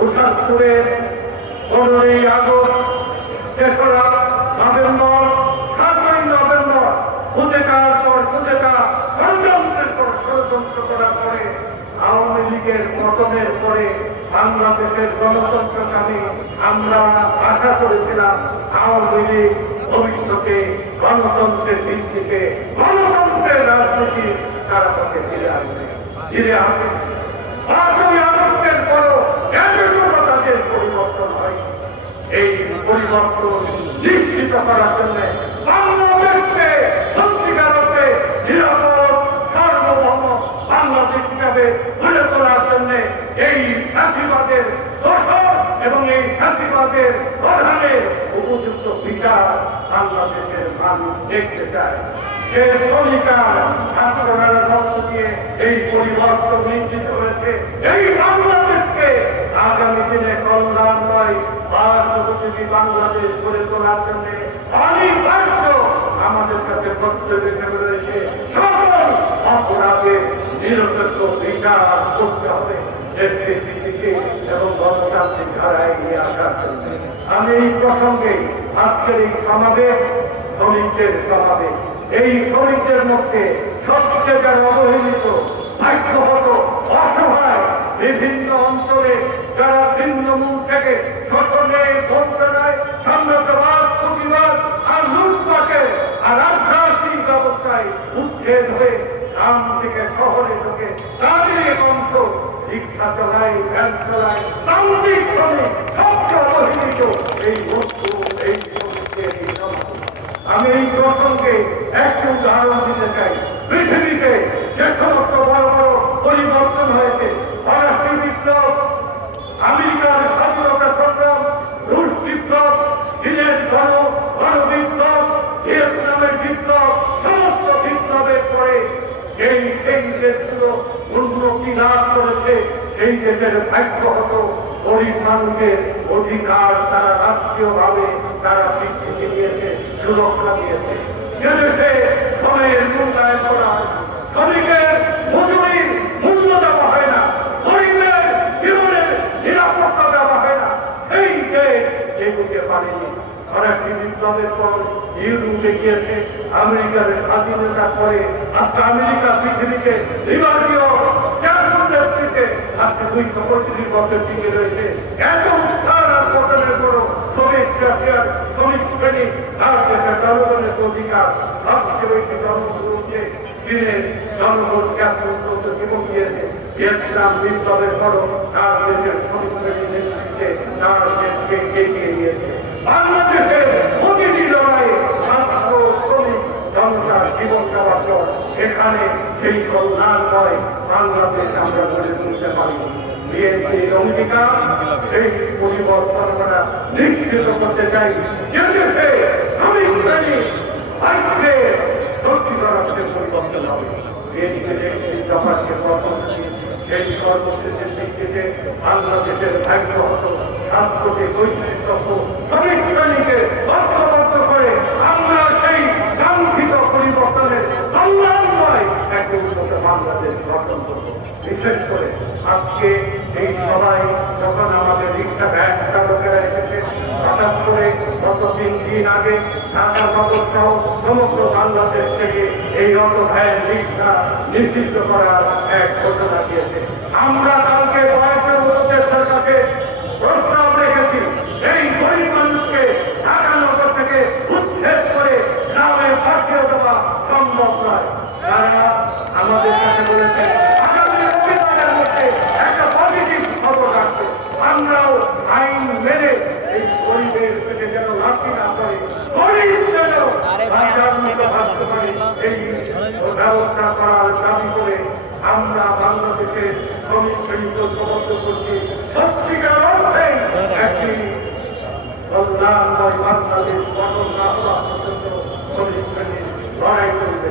৭৫-এর ১৫ই August, ৩রা November, ৭ই November কুদেকার পর কুদেকা, ষড়যন্ত্রের পর ষড়যন্ত্র করার পরে আওয়ামী লীগের পতনের পরে বাংলাদেশের গণতন্ত্রকামী আমরা আশা করেছিলাম আওয়ামী লীগ ভবিষ্যতে গণতন্ত্রের দিক থেকে গণতন্ত্রের রাজনীতি তারা পথে ফিরে আসবে। ৫ই আগস্টের পরও এতটুকু তাদের পরিবর্তন হয়। এই পরিবর্তন নিশ্চিত করার জন্য বাংলাদেশকে সত্যিকার অর্থে নিরাপদ সার্বভৌম বাংলাদেশ হিসাবে গড়ে তোলার জন্য এই ফ্যাসিবাদের দোষর এবং এই ফ্যাসিবাদের প্রধানের উপযুক্ত বিচার বাংলাদেশের মানুষ দেখতে চায়। যে শ্রমিকার ছাত্ররা রক্ত দিয়ে এই পরিবর্তন নিশ্চিত হয়েছে, এই বাংলাদেশকে আগামী দিনে কল্যাণময় বাসোপযোগী বাংলাদেশ গড়ে তোলার জন্য অনিবার্য আমাদের কাছে কর্তব্য হিসেবে রয়েছে সকল অপরাধের নিরপেক্ষ বিচার করতে হবে, দেশকে স্থিতিশীল এবং গণতান্ত্রিক ধারায় নিয়ে আসার জন্য। আমি এই প্রসঙ্গে আজকের এই সমাবেশ শ্রমিকদের সমাবেশ, এই শ্রমিকদের মধ্যে সবচেয়ে যারা অবহেলিত, ভাগ্যবত, অসহায়, বিভিন্ন অঞ্চলে যারা তৃণমূল থেকে শোষণে, বঞ্চনায়, সাম্রাজ্যবাদ, প্রতিবাদ আর লুটপাটে আর আগ্রাসী ব্যবস্থায় উচ্ছেদ হয়ে গ্রাম থেকে শহরে ঢুকে তাদের এক অংশ রিক্সা চালায়, ভ্যান চালায়, শ্রমিক শ্রমিক সবচেয়ে অবহেলিত এই বস্তু, এই শ্রমিকদের এই সমাজ। আমি এই প্রসঙ্গে একটি উদাহরণ দিতে চাই। পৃথিবীতে যে সমস্ত বড় বড় পরিবর্তন হয়েছে, ফরাসি বিপ্লব, আমেরিকার স্বাধীনতা সংগ্রাম, রুশ বিপ্লব, চীনের গণবিপ্লব, ভিয়েতনামের বিপ্লব, সমস্ত বিপ্লবের পরে সেই দেশগুলো উন্নতি লাভ করেছে, সেই দেশের ভাগ্য হতো গরিব মানুষের অধিকার তারা রাষ্ট্রীয়ভাবে তারা স্বীকৃতি দিয়েছে, সুরক্ষা দিয়েছে। যে দেশে শ্রমের মূল্যায়ন করা হয়, শ্রমিকের মজুরির মূল্য দেওয়া হয় না, গরিবের জীবনের নিরাপত্তা দেওয়া হয় না, সেই দেশ এগুতে পারেনি। ফরাসি বিপ্লবের পর ইউরোপে গিয়েছে, আমেরিকার স্বাধীনতার পরে আজকে আমেরিকা পৃথিবীতে বিভাগীয় নেতৃত্বে আজকে ২৩৫ বছর টিকে রয়েছে। এত উত্থান আর পতনের পর শ্রমিক শ্রমিক শ্রেণী তার দেশের জনগণের অধিকার সবচেয়ে বেশি জনগণ হচ্ছে চীনের জনগণ উন্নত জীবন দিয়েছে। ভিয়েতনাম বিপ্লবের পর তার দেশের শ্রমিক শ্রেণীর নেতৃত্বে তার দেশকে এগিয়ে নিয়েছে। বাংলাদেশের প্রতিটি লড়াইয়ে ছাত্র, শ্রমিক, জনতার জীবন দেওয়ার পর এখানে সেই কল্যাণময় বাংলাদেশ আমরা গড়ে তুলতে পারি। বিএনপির অঙ্গীকার সেই পরিবর্তন আমরা নিশ্চিত করতে চাই। যে দেশে শ্রমিক শ্রেণী ভাগ্যে সত্যিকার অর্থে পরিবর্তন হবে। বিএনপির একটি দফাকে কর্মসূচি, সেই কর্মসূচির দিক থেকে বাংলাদেশের ভাগ্য হতো ছাত্রকে বৈশ্বিক শ্রমিক শ্রেণীকে ঐক্যবদ্ধ করে আমরা সেই কাঙ্ক্ষিত পরিবর্তনের কল্যাণময় একটি উন্নত বাংলাদেশ গঠন করব। বিশেষ করে আজকে এই সবাই যখন আমাদের রিক্সা ভ্যান চালকেরা এসেছে, হঠাৎ করে গত ৩ দিন আগে ঢাকা শহর সহ সমগ্র বাংলাদেশ থেকে এই অটো ভ্যান রিক্সা নিষিদ্ধ করার এক ঘোষণা দিয়েছে। আমরা কালকে কয়েকজন উপদেষ্টার কাছে প্রস্তাব রেখেছি, এই গরিব মানুষকে ঢাকা নগর থেকে উচ্ছেদ করে গ্রামে পাঠিয়ে দেওয়া সম্ভব নয়। তারা আমাদের কাছে বলেছে আগামী রবিবারের মধ্যে একটা পজিটিভ খবর আসবে, আমরাও আইন মেনে এই গরিবের থেকে যেন লাঠি না করে, গরিব যেন ভাবতে পারে, এই ব্যবস্থা করার দাবি করে আমরা বাংলাদেশের শ্রমিক শ্রেণীকে ঐক্যবদ্ধ করছি। সত্যিকার অর্থে একটি কল্যাণময় বাংলাদেশ গঠন না হওয়া পর্যন্ত শ্রমিক শ্রেণী লড়াই করবে।